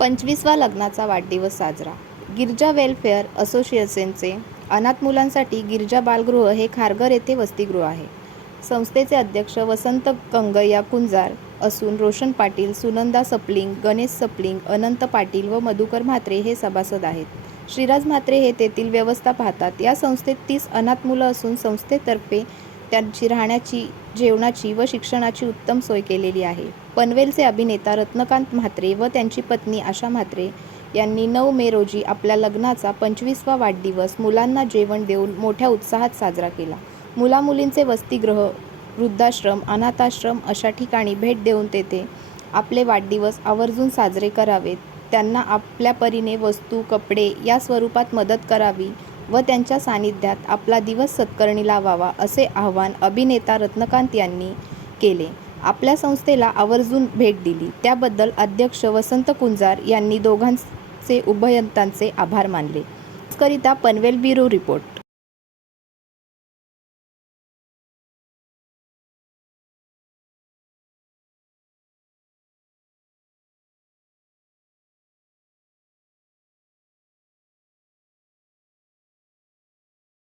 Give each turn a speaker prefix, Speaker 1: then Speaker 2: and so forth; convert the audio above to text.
Speaker 1: पंचवीसवा लग्नाचा वाढदिवस साजरा. गिरजा वेलफेअर असोसिएशनचे अनाथ मुलांसाठी गिरजा बालगृह हे खारघर येथे वसतिगृह आहे. संस्थेचे अध्यक्ष वसंत कंगय्या कुंजार असून रोशन पाटील सुनंदा सपलिंग गणेश सपलिंग अनंत पाटील व मधुकर म्हात्रे हे सभासद आहेत. श्रीराज म्हात्रे हे तेथील व्यवस्था पाहतात या संस्थेत तीस अनाथ मुलं असून संस्थेतर्फे त्यांची राहण्याची जेवणाची व शिक्षणाची उत्तम सोय केलेली आहे. पनवेलचे अभिनेता रत्नकांत म्हात्रे व त्यांची पत्नी आशा म्हात्रे यांनी नऊ मे रोजी आपल्या लग्नाचा पंचवीसवा वाढदिवस मुलांना जेवण देऊन मोठ्या उत्साहात साजरा केला. मुलामुलींचे वसतिगृह वृद्धाश्रम अनाथाश्रम अशा ठिकाणी भेट देऊन तेथे आपले वाढदिवस आवर्जून साजरे करावेत. त्यांना आपल्या परीने वस्तू कपडे या स्वरूपात मदत करावी व त्यांच्या सानिध्यात आपला दिवस सत्कर्णी लावावा असे आवाहन अभिनेता रत्नकांत यांनी केले. आपल्या संस्थेला आवर्जून भेट दिली. त्याबद्दल अध्यक्ष वसंत कुंजार यांनी दोघांचे उभयंतांचे आभार मानले. करिता पनवेल ब्युरो रिपोर्ट.